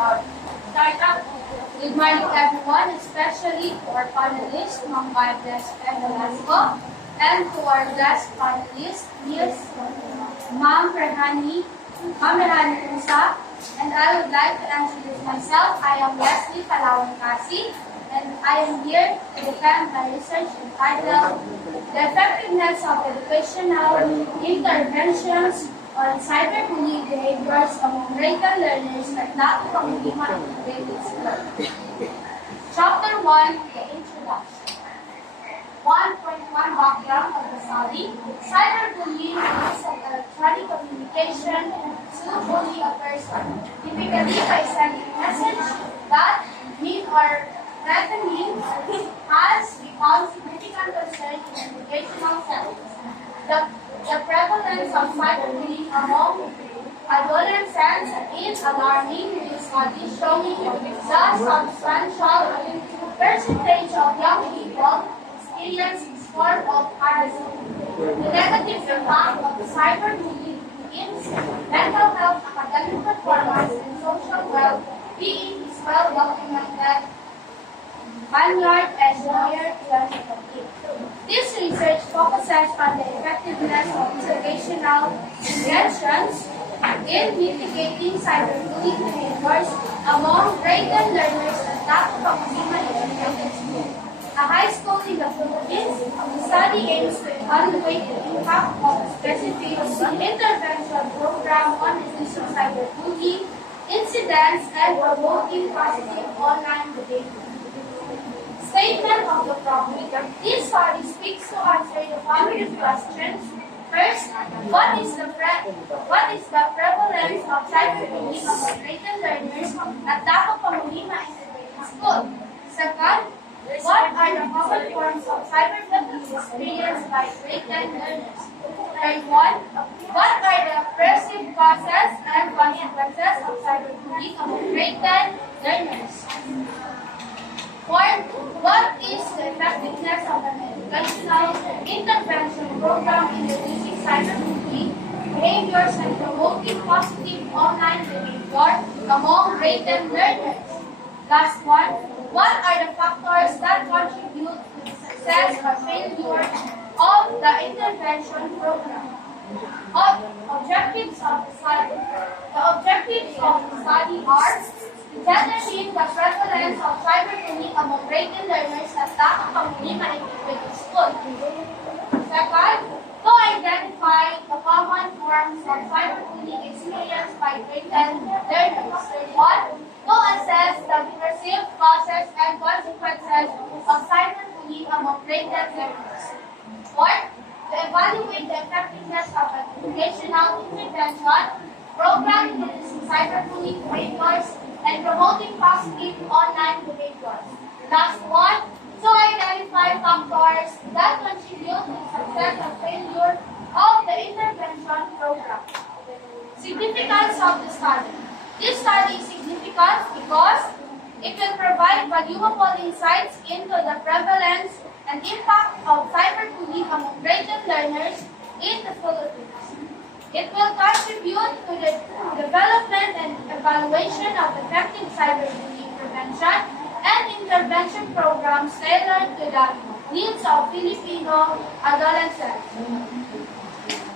start up. Good morning, everyone, especially to our panelists, Ma'am Barbles and Velasco, and to our guest panelists, Ms. Ma'am Rehani Musa, and I would like to introduce myself. I am Leslie Palawan Kasi, and I am here to defend my research entitled The Effectiveness of Educational Interventions on Cyberbullying Behaviors Among Grade Learners at Nato Pangulima Integrated School. Chapter 1, The Introduction. 1.1 Background of the study. Cyberbullying is an electronic communication to bully a person, typically by sending a message that mean or threatening has become significant concern in educational settings. The prevalence of cyberbullying among adolescents is alarming, with studies showing that substantial percentage of young people experience this form of harassment. The negative impact of the cyberbullying is mental health, academic performance, and social well-being is well documented. Banyard and Moyer 2015. This research focuses on the effectiveness of educational interventions in mitigating cyberbullying behaviors among grade learners at Nato Pangulima Integrated School, a high school in the Philippines. The study aims to evaluate the impact of a specific intervention program on reducing cyberbullying incidents and promoting positive online behavior. Statement of the problem. This study speaks to answer the following questions. First, what is the prevalence of cyberbullying among grade learners at Nato Pangulima Integrated School? Second, what are the common forms of cyberbullying experienced by grade learners? Third one, what are the oppressive causes and consequences of cyberbullying among grade learners? Fourth, what is the effectiveness of an educational intervention program in reducing cyberbullying behaviors and promoting positive online behavior among grade learners? Last one, what are the factors that contribute to the success or failure of the intervention program? Objectives of the study. The objectives of the study are to determine the prevalence of cyberbullying among grade learners at Nato Pangulima Integrated School. Second, to identify the common forms of cyberbullying experienced by grade learners. One, to assess the perceived causes and consequences of cyberbullying among grade learners. Fourth, to evaluate the effectiveness of an educational intervention program in reducing cyberbullying behaviors and promoting positive online behaviors. Last one, to identify factors that contribute to the success or failure of the intervention program. Significance of the study. This study is significant because it will provide valuable insights into the prevalence and impact of cyberbullying among grade learners in the Philippines. It will contribute to the development and evaluation of effective cyberbullying prevention and intervention programs tailored to the needs of Filipino adolescents.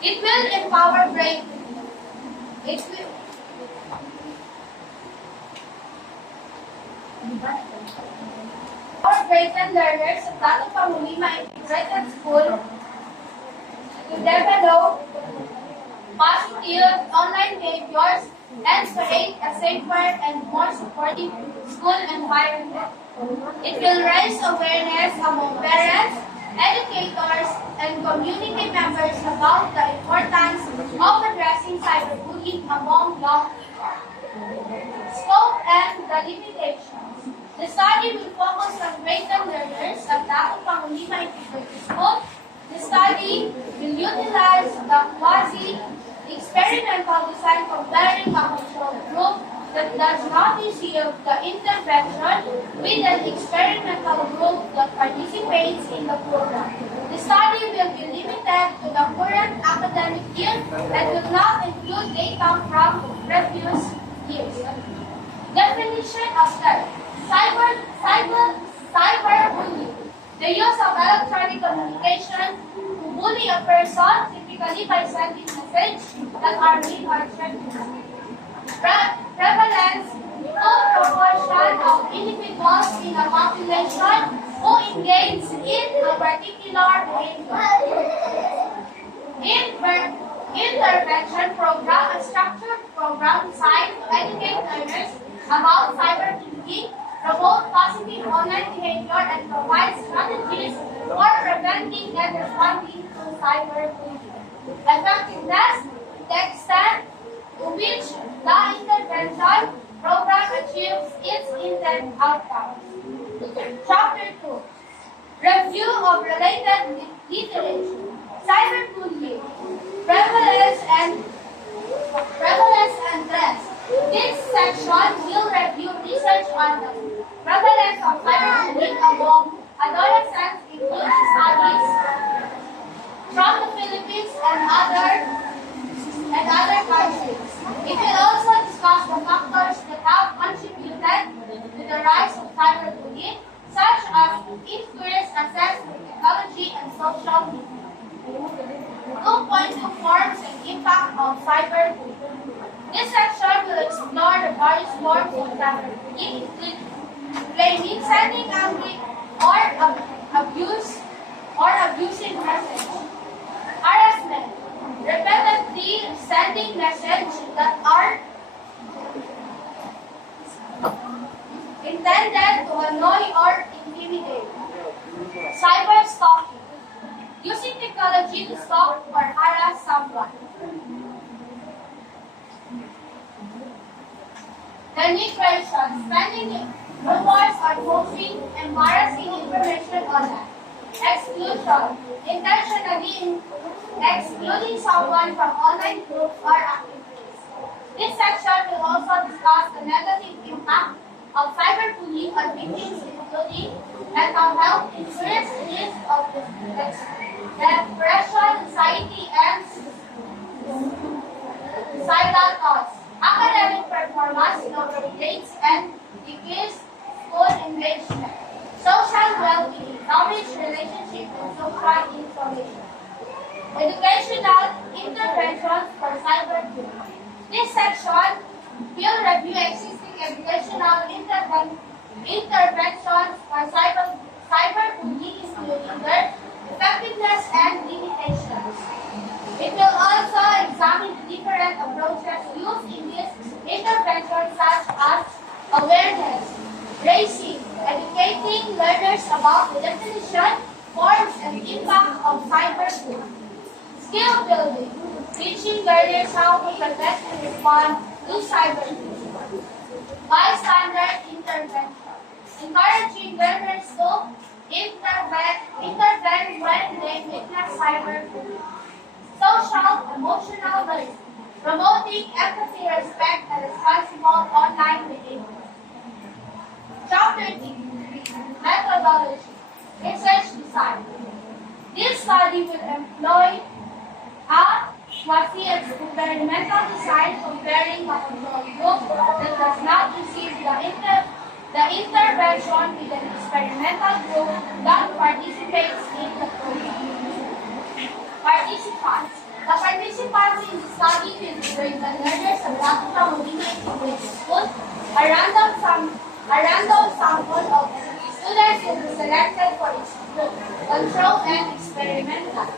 It will empower grade learners at Nato Pangulima Integrated School to develop positive online behaviors and create a safer and more supportive school environment. It will raise awareness among parents, educators, and community members about the importance of addressing cyberbullying among young people. Scope and the limitations. The study will focus on grade learners at Nato Pangulima Integrated School. The study will utilize the quasi-experimental design comparing a control group that does not receive the intervention with an experimental group that participates in the program. The study will be limited to the current academic year and will not include data from previous years. The definition of cyberbullying. The use of electronic communication to bully a person, typically by sending messages that are mean or threatening. Prevalence to proportion of individuals in a population who engage in a particular behavior. Intervention program, a structured program designed to educate learners about cyberbullying, promote positive online behavior, and provide strategies for preventing and responding to cyberbullying. Effectiveness, the extent to which the intervention program achieves its intended outcomes. Chapter 2. Review of related literature. Cyberbullying. Prevalence and trends. This section will review research on the prevalence of cyberbullying among adolescents, including studies from the Philippines and other countries. It will also discuss the factors that have contributed to the rise of cyberbullying, such as increased access to technology and social media. 2.2 Forms and impact of cyberbullying. This section will explore the various forms of cyberbullying, including blaming, sending angry or abusing messages, harassment, repeatedly sending messages that are intended to annoy or intimidate, cyberstalking, using technology to stalk or harass someone. Denigration, spreading rumors or posting embarrassing information online. Exclusion, intentionally excluding someone from online groups or activities. This section will also discuss the negative impact of cyberbullying on victims, including mental health, increased risk of depression, anxiety, and suicidal thoughts, academic performance, lower grades, and decreased school engagement, social well-being, knowledge, relationship, and social information. Educational interventions for cyberbullying. This section will review existing educational interventions for cyberbullying, including their effectiveness and limitations. It will also examine the different approaches used in these interventions, such as awareness, raising, educating learners about the definition, forms, and impact of cyberbullying. Skill building, teaching learners how to prevent and respond to cyberbullying. Bystander intervention, encouraging learners to intervene when they witness cyberbullying. Social emotional learning, promoting empathy, respect, and responsible online behavior. Chapter 3. Methodology, research design. This study will employ a quasi-experimental design comparing a control group that does not receive the intervention with an experimental group that participates in the program. Participants. The participants in the study will be the learners of Dr. Molina Integrated School. A random sample of students will be selected for each group, control and experimental.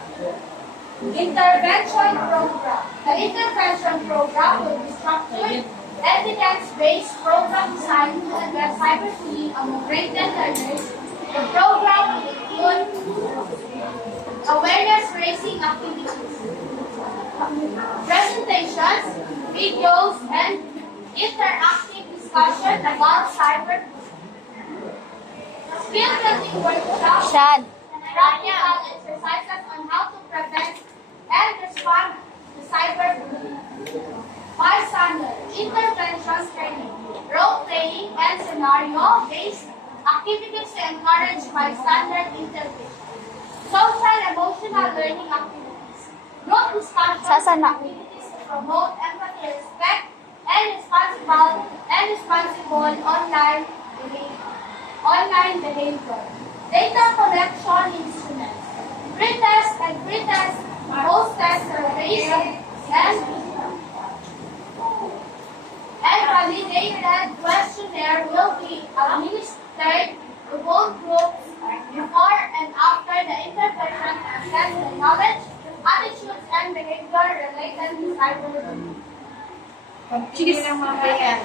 Intervention program. The intervention program will be structured, evidence-based program designed to address cyberbullying among graded learners. The program will include awareness-raising activities, presentations, videos, and interactive discussion about cyberbullying. Skill building workshops, practical exercises on how to prevent and respond to cyberbullying. Bystander intervention training, role-playing, and scenario-based activities to encourage bystander intervention. Social emotional learning activities, group discussions, and activities to promote empathy, respect, and responsible online behavior. Data collection instruments. Pretest hosted surveys and validated questionnaire will be administered to both groups before and after the intervention to assess the knowledge, attitudes, and behavior related to cyberbullying. Sige lang mamaya.